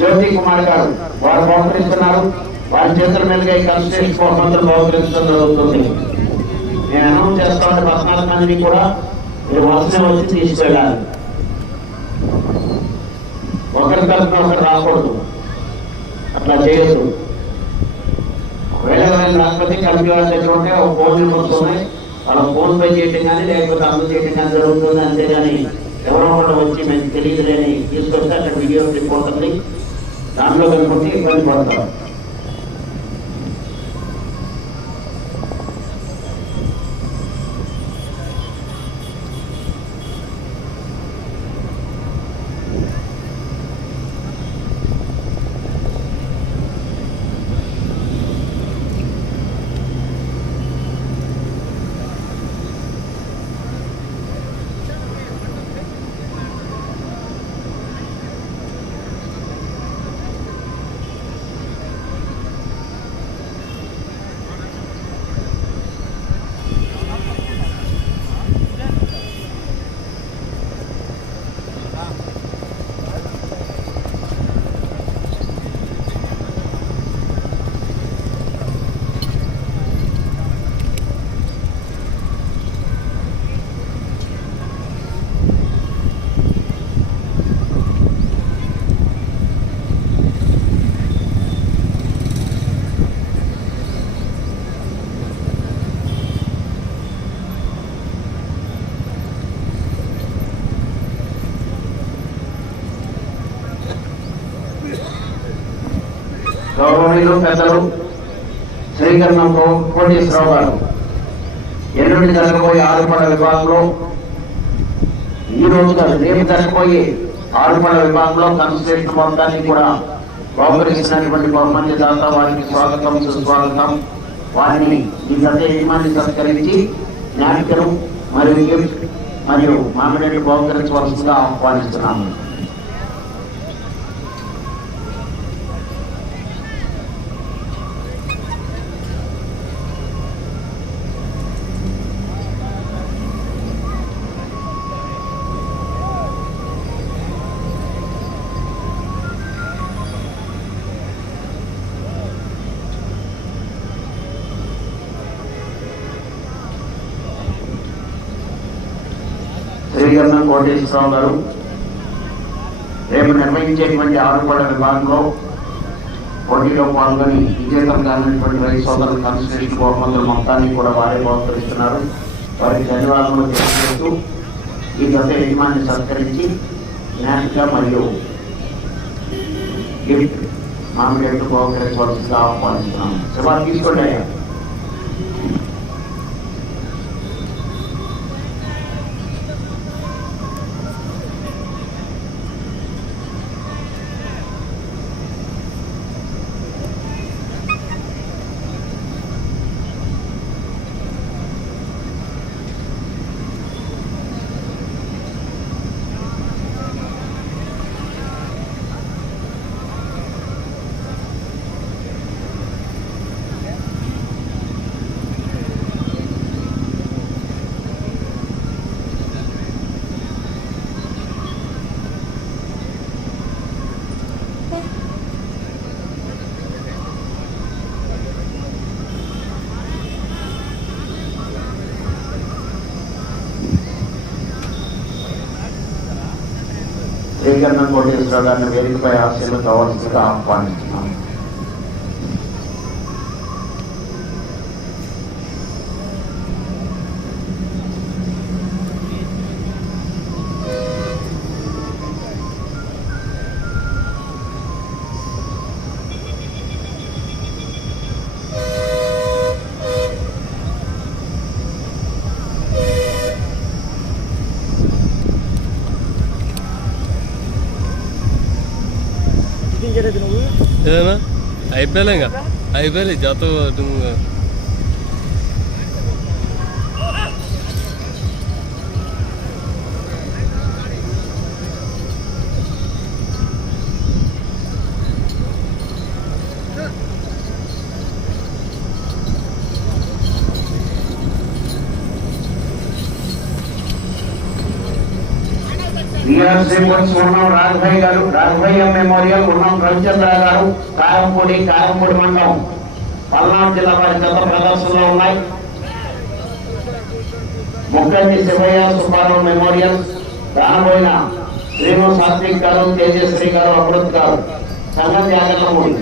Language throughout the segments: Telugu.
జ్యోతి కుమార్ గారు వారు బహుకరిస్తున్నారు వారి చేతుల మీదుగా ఈ కన్స్టిట్యూషన్ బహుమతులు బహుకరించడం జరుగుతుంది. నేను అనౌన్స్ చేస్తా ఉంటే పద్నాలుగు మందిని కూడా మీరు వలస వచ్చి తీసుకెళ్ళాలి. ఒకరి తరఫున ఒకరు రాకూడదు. అట్లా చేయొద్దు. ఒకవేళ ఎవరైనా రాకపోతే కలిపి వాళ్ళ దగ్గర ఉంటే ఒక ఫోన్ నెంబర్స్ ఉన్నాయి వాళ్ళ ఫోన్ పే చేయటం కానీ లేకపోతే అందరూ చేయటం కానీ జరుగుతుంది అంతేగాని ఎవరో ఒకటి వచ్చి మేము తెలియదులేని తీసుకొస్తే అక్కడ వీడియో రిపోర్ట్ దాంట్లో కనుకుంటే ఇబ్బంది పడతాం గౌరవనీయులు పెద్దలు శ్రీకరణం కోటేశ్వరరావు గారు. ఎల్లుండి జరగబోయే ఆరుపడ విభాగంలో ఈ రోజు కాదు రేపు జరగబోయే ఆరుపడ విభాగంలో కన్సల్టేషన్ మొత్తాన్ని కూడా బహుకరించినటువంటి బహుమతి దాత వారికి స్వాగతం సుస్వాగతం. వారిని ఈ గత యజమాని సత్కరించి నాయకులు మరియు మరియు మామిడి బహుకరించవలసిందిగా ఆహ్వానిస్తున్నాము. శ్రీకరణ కోటేశ్వరరావు గారు రేపు నిర్వహించేటువంటి ఆరుపడ విభాగంలో పోటీలో పాల్గొని విజేతం కానటువంటి రైతు సోదరులు కన్స్టిట్యూషన్ బహుమతుల మొత్తాన్ని కూడా వారే బహుకరిస్తున్నారు. వారికి ధన్యవాదాలు తెలియజేస్తూ ఈ గత యజమాన్ని సత్కరించి జ్ఞాపిక మరియు గిఫ్ట్ మామిడి బహుకరించవలసిందిగా ఆహ్వానిస్తున్నాము. శివా తీసుకోండి అయ్యా. శ్రీకరణ కోటేశ్వరరావు గారిని వేదికపై ఆశలు కావాల్సిందిగా ఆహ్వానిస్తున్నాను అయిపోయలే ఇంకా? అయిపోయలే జత నువ్వు ఉన్నాం గారు రాఘవయ్య మెమోరియల్ ఉన్నాం రవిచంద్ర గారు కారంపూడి కారంపూడి మండలం. పల్నాడు జిల్లా వారి గత ప్రదర్శనలో ఉన్నాయి. ముక్కంటి శివయ్య సుబ్బారావు మెమోరియల్ రానబోయిన శ్రీను సాత్విక్ గారు తేజశ్రీ గారు అమృత్ గారు. సంగం జాగర్లమూడి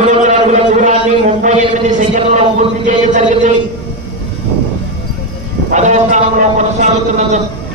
మూడు వందల అడుగుల దూరాన్ని ముప్పై ఎనిమిది సెకండ్లలో పూర్తి చేయడం పదవ స్థానంలో కొనసాగుతున్న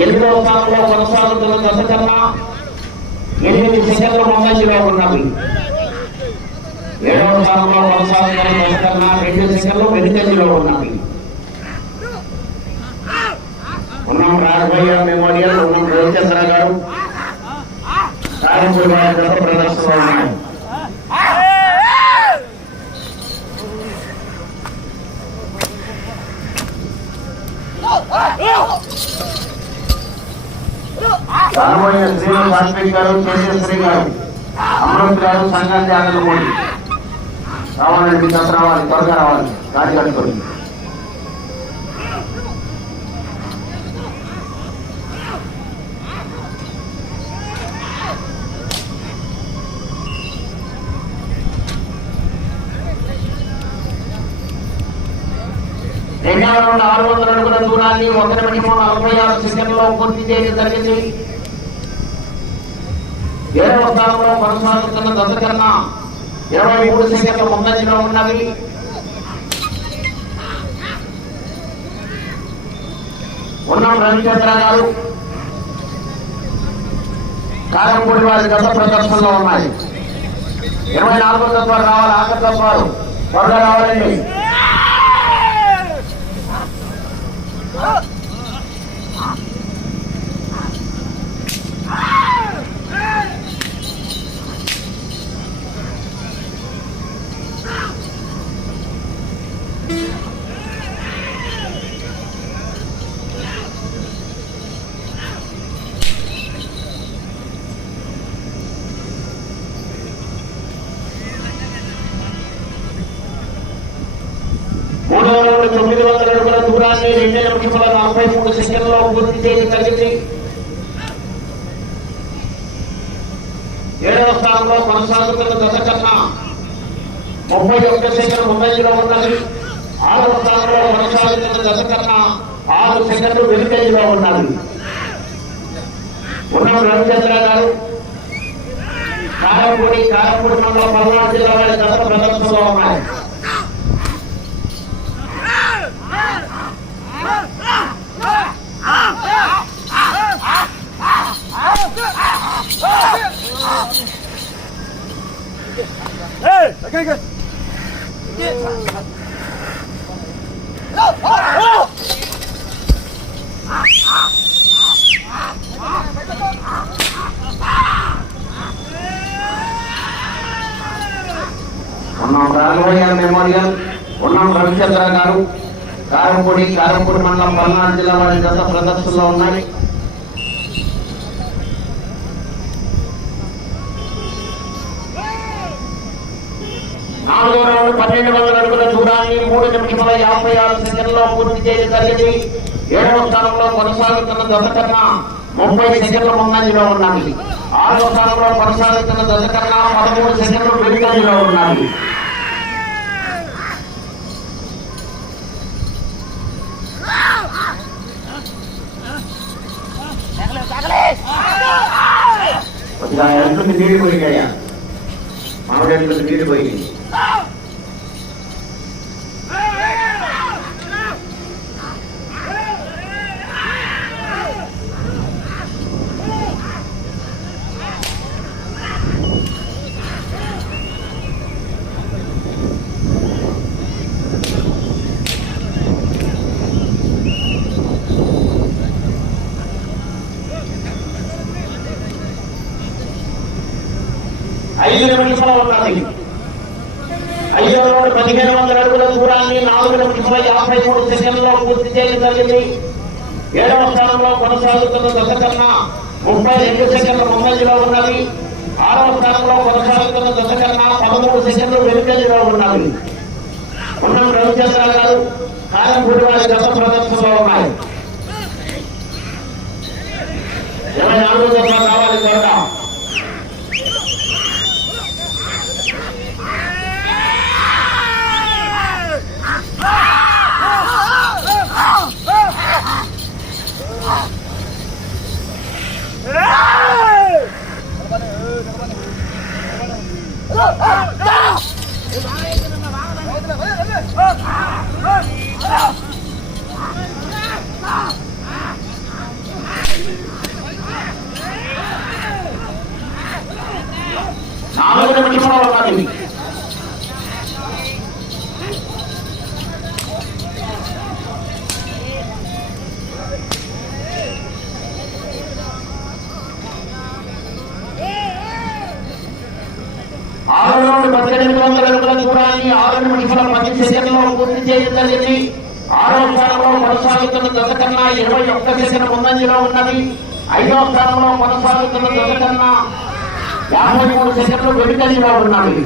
ఎనిమిదవ స్థానంలో కొనసాగుతున్న దశ కన్నా ఎనిమిది సెకండ్ల ముందంజలో ఉన్నది ఏడవ స్థానంలో కొనసాగుతున్న దశ కన్నా రెండు సెకండ్లు వెనుకంజలో ఉన్నది ఉన్నాం రాఘవయ్య మెమోరియల్ ఉన్నాం రవిచంద్ర గారు ప్రదర్శనలో ఉన్నాయి రాబోయే శ్రీను వాజ్పేయి గారు కేశశ్రీ గారు అమృత్ గారు సంఘం జాగ్రత్త రావాలండి మీ రావాలి త్వరగా రావాలి. గాడి కట్టుకొని రెండవ ఆరు వందల అడుగుల దూరాన్ని ఒక నిమిషం నలభై ఆరు సెకండ్లో పూర్తి చేయడం జరిగింది ఏడవ స్థానంలో కొనసాగుతున్న దశ కన్నా ఇరవై మూడు సెకండ్ల ముందంజలో ఉన్నవి ఉన్నాం రవిచంద్ర గారు కారంపూడి వారి గత ప్రదర్శనలో ఉన్నాయి ఇరవై నాలుగో తత్వాలు రావాలి ఆఖరి తత్వాలు త్వరగా రావాలండి. మూడవ దూరాన్ని రెండు నిమిషముల నలభై మూడు సెకండ్లో పూర్తి చేయడం జరిగింది. ఏడవ స్థానంలో కొనసాగుతున్న దశ కన్నా ముప్పై ఒక్క సెకండ్ ముందంజలో ఉన్నది. ఆరవ స్థానంలో కొనసాగుతున్న దశ కన్నా ఆరు సెకండ్లు వెనుకంజలో ఉన్నది. ఉన్న రవిచంద్ర గారు. కారంపూడి కారంపూడి మండలం పల్నాడు జిల్లా వారి దశ ప్రదర్శనలో ఉన్నాయి. ఉన్నాం రాఘవయ్య మెమోరియల్. ఉన్నాం రవిచంద్ర గారు. కారంపూడి కారంపూడి మండలం పల్నాడు జిల్లా వారి గత ప్రదర్శనలో ఉన్నాయి. నాలుగో రౌండ్ పన్నెండు వందల అడుగుల దూరాన్ని మూడు నిమిషముల యాభై ఆరు సెకండ్లో పూర్తి చేయడం జరిగింది ఏడవ స్థానంలో కొనసాగుతున్న దశ కన్నా ముప్పై సెకండ్ల ముందంజలో ఉన్నది. ఆరో స్థానంలో కొనసాగుతున్న దశ కన్నా పదమూడు సెకండ్లు వెనుకంజలో ఉన్నది. ఇలా ఎంట్లకు నీళ్ళు పోయినాయా? మామిడి ఎంట్లకు నీళ్ళు పోయినాయి. నిమిషాలు ఉన్నది అయ్యో పదిహేను వందల అడుగుల దూరాన్ని నాలుగు లక్షల యాభై మూడు సెకండ్లో పూర్తి చేయడం జరిగింది ఏడవ స్థానంలో కొనసాగుతున్న దశ కన్నా ముప్పై రెండు సెకండ్ల ముందంజలో ఉన్నది. ఆరవ స్థానంలో కొనసాగుతున్న దశ కన్నా పదమూడు సెకండ్లు వెనుకంజలో ఉన్నది. ఉన్నం రవిచంద్ర గారు కారంపూడి వారి గత ప్రదర్శనలో ఉన్నాయి. ఇరవై నాలుగు ఆరు వందల అడుగుల దూరాన్ని ఆరు నిమిషాల పది సెకండ్లో పూర్తి చేయడం జరిగింది ఆరో స్థానంలో కొనసాగుతున్న దశ కన్నా ఇరవై ఒక్క సెకండ్ ముందంజలో ఉన్నది. ఐదో స్థానంలో కొనసాగుతున్న దశ కన్నా యాభై మూడు సెకండ్లు వెనుకంజలో ఉన్నాయి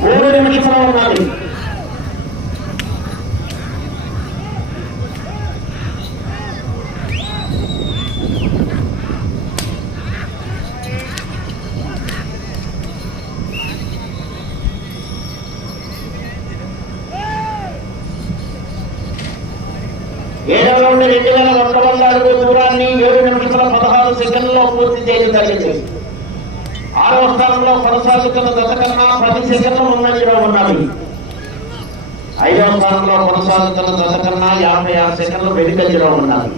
మూడు నిమిషంలో ఉన్నది ఏడవ నుండి రెండు వేల రెండు వందల అడుగు దూరాన్ని ఏడు నిమిషాల పదహారు సెకండ్లో పూర్తి చేయడం జరిగింది ఆరవ స్థానంలో కొనసాగుతున్న దశ కన్నా పది సెకండ్లు ముందంజలో ఉన్నది. ఐదవ స్థానంలో కొనసాగుతున్న దశ కన్నా యాభై ఆరు సెకండ్లు వెనుకంజలో ఉన్నది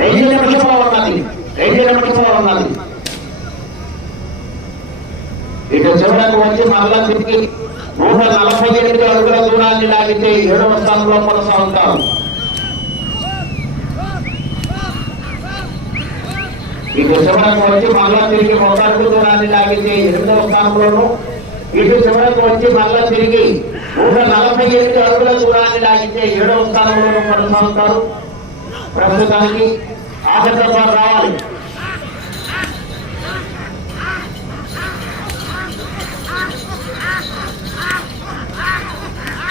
రెండు నిమిషంలో ఉన్నది రెండు నిమిషంలో ఇటు చివరకు వచ్చి మరలా తిరిగి నూట నలభై ఎనిమిది అడుగుల దూరాన్ని లాగితే ఏడవ స్థానంలో కొనసాగుతారు. ఇటు చివరకు వచ్చి మరలా తిరిగి ఒక అడుగు దూరాన్ని లాగితే ఎనిమిదవ స్థానంలోను ఇటు చివరకు వచ్చి మరలా తిరిగి నూట నలభై ఎనిమిది అడుగుల దూరాన్ని లాగితే ఏడవ స్థానంలోనూ కొనసాగుతారు. ప్రస్తుతానికి ఆఖరి రావాలి.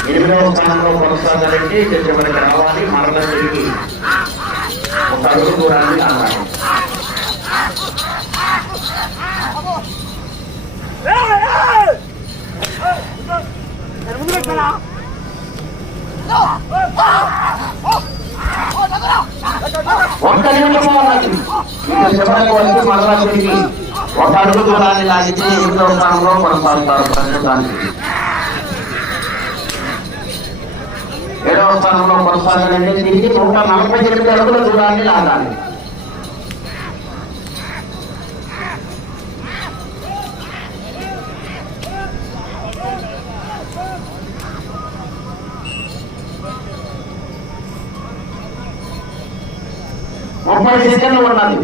ఎనిమిదవ స్థానంలో కొనసాగాలంటే ఇక చివరికి రావాలి మరల తిరిగి ఒక అడుగు దూరాన్ని లాగాలి ఒక్క నిమిషం ఉన్నది చివరికి వచ్చి మరలా తిరిగి ఒక అడుగు దూరాన్ని లాగితే ఎనిమిదవ స్థానంలో కొనసాగుతారు ప్రస్తుతానికి. ఏడవ స్థానంలో కొనసాగాలంటే తిరిగి నూట నలభై ఎనిమిది అడుగుల దూరాన్ని లాగాలి. ముప్పై సెకండ్లు ఉన్నది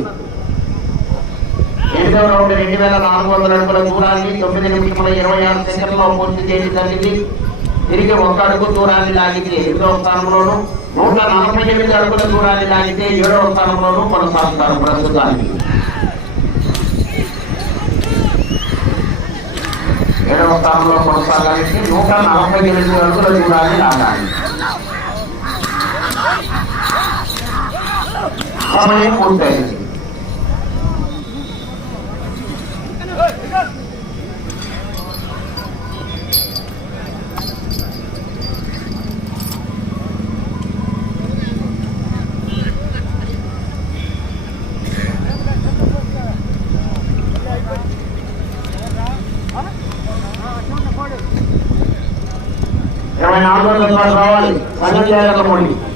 ఎనిమిదవ రౌండ్ రెండు వేల నాలుగు వందల అడుగుల దూరాన్ని తొమ్మిది నిమిషముల ఇరవై ఆరు సెకండ్లో పూర్తి చేయడం జరిగింది తిరిగి ఒక అడుగు దూరాన్ని లాగితే ఎనిమిదవ స్థానంలోను నూట నలభై ఎనిమిది అడుగుల దూరాన్ని లాగితే ఏడవ స్థానంలోను కొనసాగుతారు ప్రస్తుతానికి. ఏడవ స్థానంలో కొనసాగాలంటే నూట నలభై ఎనిమిది అడుగుల దూరాన్ని లాగాలి. సమయం పూర్తయింది. ఆందోళన రావాలి. సంఘం చేయాలి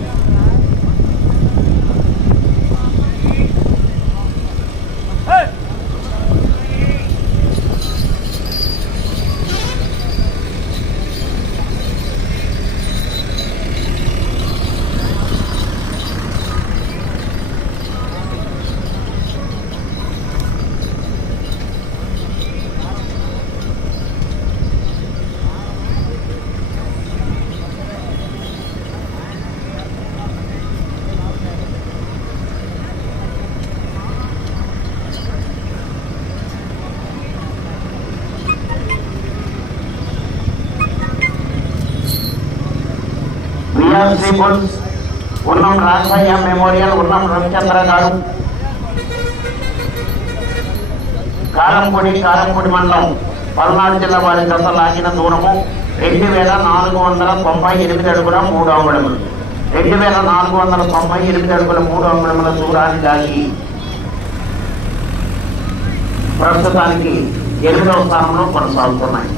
విఆర్సీ ఉన్నం రాజయ్య మెమోరియల్ ఉన్నం రవిచంద్ర గారు. కారంపొడి కారంపొడి మండలం పల్నాడు జిల్లా వారి గత లాగిన దూరము రెండు వేల నాలుగు వందల తొంభై ఎనిమిది అడుగుల మూడు అంగుళములు. రెండు వేల నాలుగు వందల తొంభై ఎనిమిది అడుగుల మూడు అంగుళముల దూరాన్ని దాగి ప్రస్తుతానికి ఎనిమిదవ స్థానంలో కొనసాగుతున్నాయి.